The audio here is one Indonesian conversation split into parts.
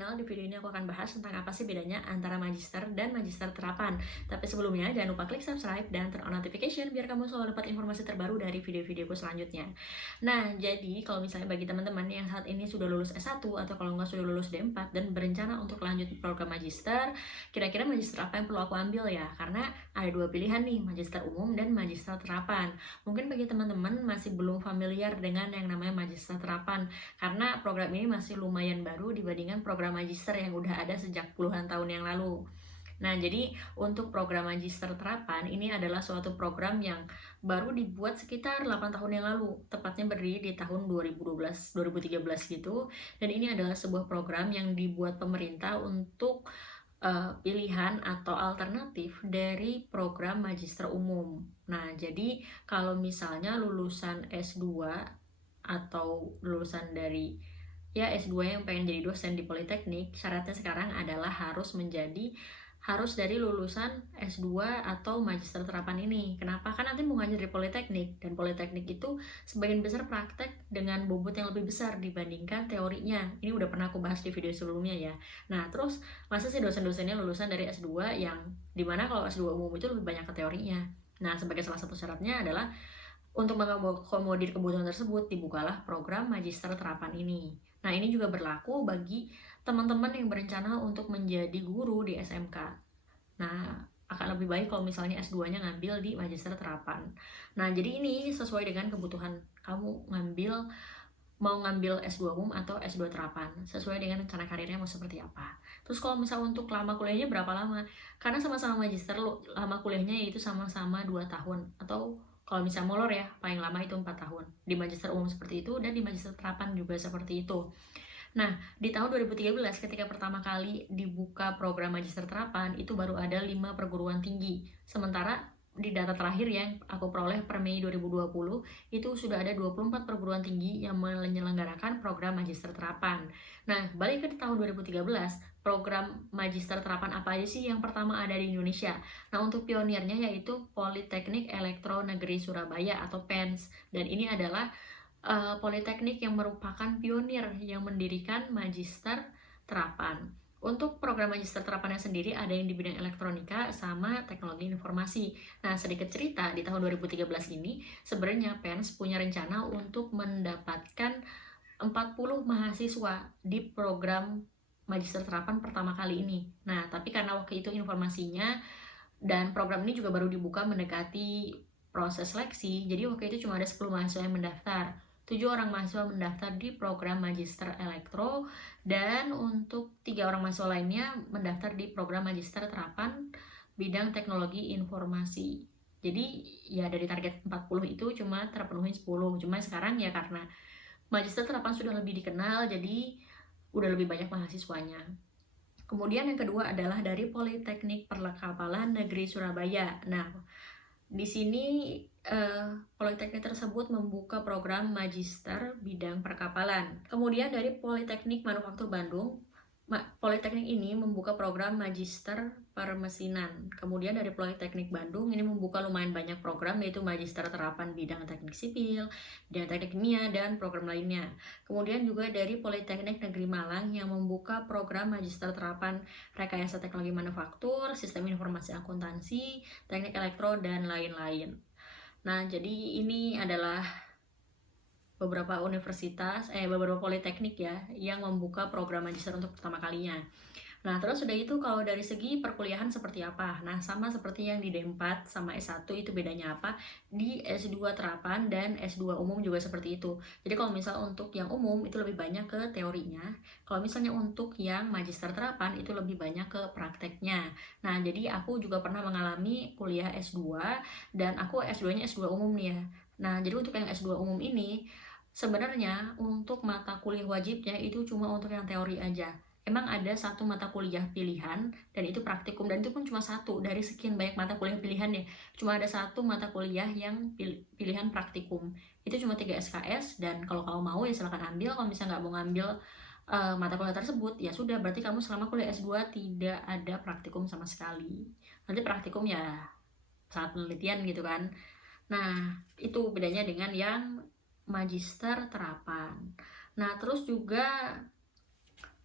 channel. Di video ini aku akan bahas tentang apa sih bedanya antara magister dan magister terapan. Tapi sebelumnya jangan lupa klik subscribe dan turn on notification biar kamu selalu dapat informasi terbaru dari video-videoku selanjutnya. Nah, jadi kalau misalnya bagi teman-teman yang saat ini sudah lulus S1 atau kalau nggak sudah lulus D4 dan berencana untuk lanjut program magister, kira-kira magister apa yang perlu aku ambil ya? Karena ada dua pilihan nih, magister umum dan magister terapan. Mungkin bagi teman-teman masih belum familiar dengan yang namanya magister terapan, karena program ini masih lumayan baru dibandingkan program magister yang udah ada sejak puluhan tahun yang lalu. Nah, jadi untuk program magister terapan ini adalah suatu program yang baru dibuat sekitar 8 tahun yang lalu, tepatnya berdiri di tahun 2012, 2013 gitu. Dan ini adalah sebuah program yang dibuat pemerintah untuk pilihan atau alternatif dari program magister umum. Nah, jadi kalau misalnya lulusan S2 atau lulusan dari S2 yang pengen jadi dosen di Politeknik, syaratnya sekarang adalah harus dari lulusan S2 atau magister terapan ini. Kenapa? Kan nanti mau ngajar di Politeknik, dan Politeknik itu sebagian besar praktek dengan bobot yang lebih besar dibandingkan teorinya. Ini udah pernah aku bahas di video sebelumnya ya. Nah, terus masa sih dosen-dosennya lulusan dari S2 yang dimana kalau S2 umum itu lebih banyak ke teorinya. Nah, sebagai salah satu syaratnya adalah untuk mengakomodir kebutuhan tersebut, dibukalah program magister terapan ini. Nah, ini juga berlaku bagi teman-teman yang berencana untuk menjadi guru di SMK. Nah, akan lebih baik kalau misalnya S2-nya ngambil di magister terapan. Nah, jadi ini sesuai dengan kebutuhan kamu mau ngambil S2 umum atau S2 terapan, sesuai dengan rencana karirnya mau seperti apa. Terus kalau misal untuk lama kuliahnya berapa lama? Karena sama-sama magister, lama kuliahnya yaitu sama-sama 2 tahun, atau kalau misal molor ya, paling lama itu 4 tahun. Di magister umum seperti itu, dan di magister terapan juga seperti itu. Nah, di tahun 2013 ketika pertama kali dibuka program magister terapan, itu baru ada 5 perguruan tinggi. Sementara di data terakhir yang aku peroleh per Mei 2020, itu sudah ada 24 perguruan tinggi yang menyelenggarakan program magister terapan. Nah, balik ke tahun 2013, program magister terapan apa aja sih yang pertama ada di Indonesia? Nah, untuk pionirnya yaitu Politeknik Elektro Negeri Surabaya atau PENS. Dan ini adalah Politeknik yang merupakan pionir yang mendirikan magister terapan. Untuk program magister terapannya sendiri ada yang di bidang elektronika sama teknologi informasi. Nah, sedikit cerita, di tahun 2013 ini sebenarnya PENS punya rencana untuk mendapatkan 40 mahasiswa di program magister terapan pertama kali ini. Nah, tapi karena waktu itu informasinya dan program ini juga baru dibuka mendekati proses seleksi, jadi waktu itu cuma ada 10 mahasiswa yang mendaftar. 7 orang mahasiswa mendaftar di program Magister Elektro, dan untuk 3 orang mahasiswa lainnya mendaftar di program Magister Terapan bidang Teknologi Informasi. Jadi ya dari target 40 itu cuma terpenuhi 10. Cuma sekarang ya karena Magister Terapan sudah lebih dikenal, jadi udah lebih banyak mahasiswanya. Kemudian yang kedua adalah dari Politeknik Perkapalan Negeri Surabaya. Nah, di sini Politeknik tersebut membuka program magister bidang perkapalan. Kemudian dari Politeknik Manufaktur Bandung, Politeknik ini membuka program magister permesinan. Kemudian dari Politeknik Bandung ini membuka lumayan banyak program, yaitu magister terapan bidang teknik sipil, bidang teknik kimia, dan program lainnya. Kemudian juga dari Politeknik Negeri Malang yang membuka program magister terapan rekayasa teknologi manufaktur, sistem informasi akuntansi, teknik elektro, dan lain-lain. Nah, jadi ini adalah beberapa beberapa politeknik ya yang membuka program magister untuk pertama kalinya. Nah, terus udah itu kalau dari segi perkuliahan seperti apa? Nah, sama seperti yang di D4 sama S1 itu bedanya apa? Di S2 terapan dan S2 umum juga seperti itu. Jadi kalau misal untuk yang umum itu lebih banyak ke teorinya. Kalau misalnya untuk yang magister terapan itu lebih banyak ke prakteknya. Nah, jadi aku juga pernah mengalami kuliah S2 dan aku S2-nya S2 umum nih ya. Nah, jadi untuk yang S2 umum ini sebenarnya untuk mata kuliah wajibnya itu cuma untuk yang teori aja. Emang ada satu mata kuliah pilihan dan itu praktikum, dan itu pun cuma satu dari sekian banyak mata kuliah pilihan ya. Cuma ada satu mata kuliah yang pilihan praktikum. Itu cuma 3 SKS, dan kalau kamu mau ya silakan ambil. Kalau misalnya nggak mau ngambil mata kuliah tersebut, ya sudah, berarti kamu selama kuliah S2 tidak ada praktikum sama sekali. Nanti praktikum ya saat penelitian gitu kan. Nah, itu bedanya dengan yang magister terapan. Nah, terus juga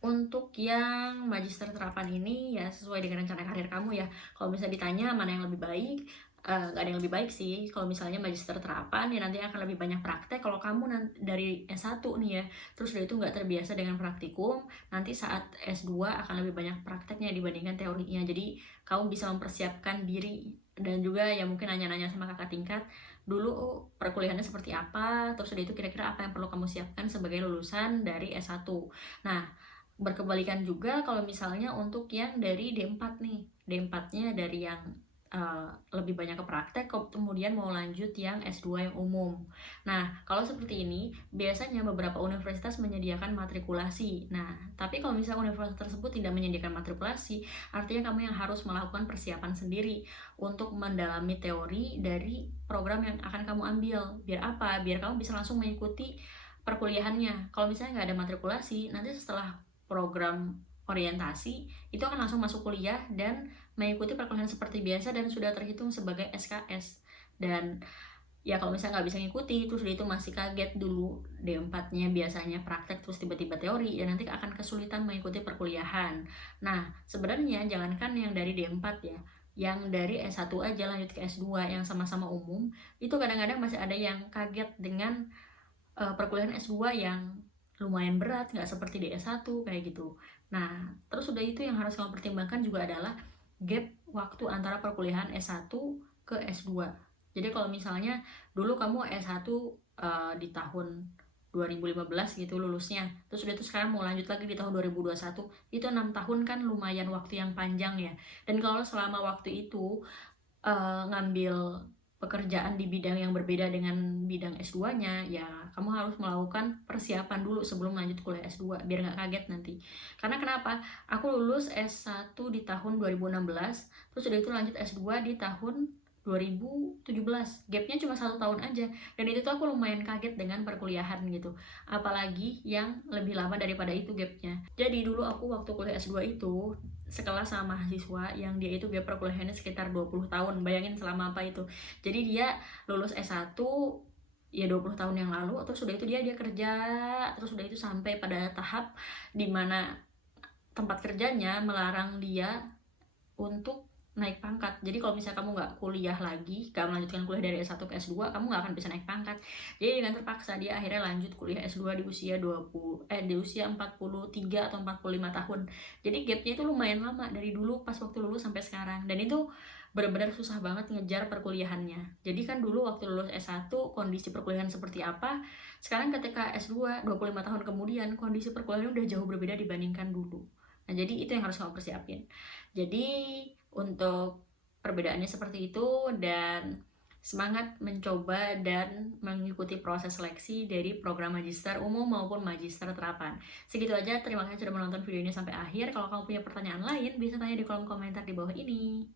Untuk yang magister terapan ini ya sesuai dengan rencana karir kamu ya. Kalau misalnya ditanya mana yang lebih baik, nggak ada yang lebih baik sih. Kalau misalnya magister terapan ya nanti akan lebih banyak praktek. Kalau kamu dari S1 nih ya, terus udah itu nggak terbiasa dengan praktikum, nanti saat S2 akan lebih banyak prakteknya dibandingkan teorinya. Jadi kamu bisa mempersiapkan diri dan juga ya mungkin nanya-nanya sama kakak tingkat dulu perkuliahannya seperti apa, terus udah itu kira-kira apa yang perlu kamu siapkan sebagai lulusan dari S1. Nah, berkebalikan juga kalau misalnya untuk yang dari D4 nih, D4-nya dari yang lebih banyak ke praktek, kemudian mau lanjut yang S2 yang umum. Nah, kalau seperti ini, biasanya beberapa universitas menyediakan matrikulasi. Nah, tapi kalau misalnya universitas tersebut tidak menyediakan matrikulasi, artinya kamu yang harus melakukan persiapan sendiri untuk mendalami teori dari program yang akan kamu ambil. Biar apa? Biar kamu bisa langsung mengikuti perkuliahannya. Kalau misalnya nggak ada matrikulasi, nanti setelah program orientasi itu akan langsung masuk kuliah dan mengikuti perkuliahan seperti biasa dan sudah terhitung sebagai SKS. Dan ya kalau misalnya nggak bisa ngikuti terus dia itu masih kaget dulu D4-nya biasanya praktek terus tiba-tiba teori ya nanti akan kesulitan mengikuti perkuliahan. Nah sebenarnya jangankan yang dari D4 ya, yang dari S1 aja lanjut ke S2 yang sama-sama umum itu kadang-kadang masih ada yang kaget dengan perkuliahan S2 yang lumayan berat, nggak seperti di S1 kayak gitu. Nah, terus udah itu yang harus kamu pertimbangkan juga adalah gap waktu antara perkuliahan S1 ke S2. Jadi kalau misalnya dulu kamu S1 di tahun 2015 gitu lulusnya, terus udah itu sekarang mau lanjut lagi di tahun 2021, itu 6 tahun kan lumayan waktu yang panjang ya. Dan kalau selama waktu itu ngambil pekerjaan di bidang yang berbeda dengan bidang S2-nya, ya kamu harus melakukan persiapan dulu sebelum lanjut kuliah S2 biar nggak kaget nanti. Karena kenapa? Aku lulus S1 di tahun 2016, terus udah itu lanjut S2 di tahun 2017. Gapnya cuma 1 tahun aja. Dan itu tuh aku lumayan kaget dengan perkuliahan gitu. Apalagi yang lebih lama daripada itu gapnya. Jadi dulu aku waktu kuliah S2 itu sekelas sama mahasiswa yang dia itu gap perkuliahannya sekitar 20 tahun. Bayangin selama apa itu. Jadi dia lulus S1 ya 20 tahun yang lalu, terus udah itu dia kerja, terus udah itu sampai pada tahap dimana tempat kerjanya melarang dia untuk naik pangkat. Jadi kalau misalnya kamu nggak kuliah lagi, nggak melanjutkan kuliah dari S1 ke S2, kamu nggak akan bisa naik pangkat. Jadi dengan terpaksa dia akhirnya lanjut kuliah S2 di usia 43 atau 45 tahun. Jadi gapnya itu lumayan lama dari dulu pas waktu lulus sampai sekarang. Dan itu benar-benar susah banget ngejar perkuliahannya. Jadi kan dulu waktu lulus S1 kondisi perkuliahan seperti apa, sekarang ketika S2 25 tahun kemudian kondisi perkuliahan udah jauh berbeda dibandingkan dulu. Nah, jadi itu yang harus kamu persiapin. Jadi, untuk perbedaannya seperti itu dan semangat mencoba dan mengikuti proses seleksi dari program magister umum maupun magister terapan. Segitu aja, terima kasih sudah menonton video ini sampai akhir. Kalau kamu punya pertanyaan lain, bisa tanya di kolom komentar di bawah ini.